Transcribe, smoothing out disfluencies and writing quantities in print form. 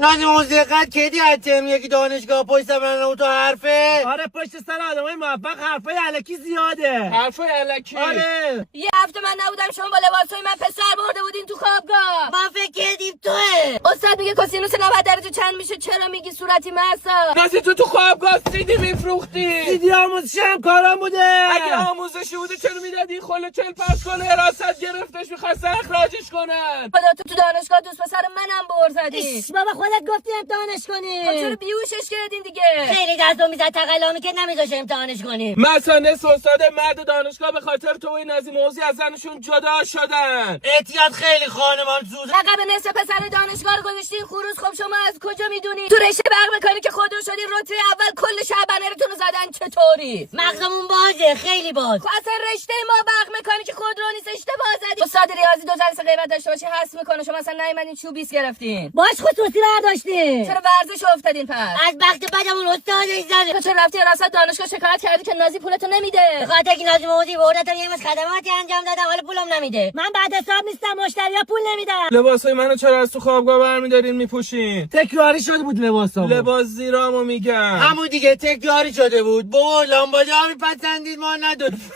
نازی موزیقت کدی هستیم یکی دانشگاه پشت سر تو حرفه. آره پشت سر آدمای موفق حرفای الکی زیاده. حرفای الکی؟ آره. یه هفته من نبودم شما با لباسای من پسر برده بودین تو خوابگاه. ما فکر کردیم توه. استاد میگه کوسینوس 90 درجه چند میشه، چرا میگی صورتی مسا؟ نازی تو خوابگاه سیدی میفروختی. سیدی آموزشی هم کارم بوده. اگه آموزشی بوده چرا میدادی خل چل پس کنه؟ حراست گرفتش میخواستن اخراجش کنن. خدا تو دانشگاه دوست پسر منم بر زدی. بابا خودت گفتی امتحانش کنی. چرا بیهوشش کردین دیگه؟ خیلی دستو میزد تقلا که نمیذاش امتحانش کنیم. مثلا استاد مرد دانشگاه به خاطر تو و نازی موزی از زنشون جدا شدن. احتیاط خیلی خانمان سوز. لقب نصف پسر دانشگاه رو گذاشتین خروس. خب شما از کجا میدونی؟ تو رشته برق مکانیک که خودتون شدین رتبه اول کل شعبنرتون رو زدن. چطوری؟ مغزمون بازه خیلی باز. خب اصلا رشته ما برق مکانیک خودرو نیست، اشتباه زدی. استاد ریاضی 2 جلسه غیبت داشته باشه حذف میکنه. شما اصلا نیومدین چوبیس گرفتین. باش خصوصی برداشتیم. چرا ورزش افتادین پس؟ از وقت بعدمون استادش زده. تو چرا رفتی حراست دانشگاه شکایت کردی که نازی پولتو نمیده؟ خاطر که نازی موزی بردتم یه مش خدماتی انجام دادم حالا پولم نمیده. من بعد حساب نیستم، مشتریا پول نمیدم. لباسای منو چرا از تو خوابگاه برمیدارین میپوشین؟ تکراری شده بود لباسامو. لباس زیرامو میگم. همون دیگه تکراری شده بود. بابا لامباده ها میپسندید ما نداریم.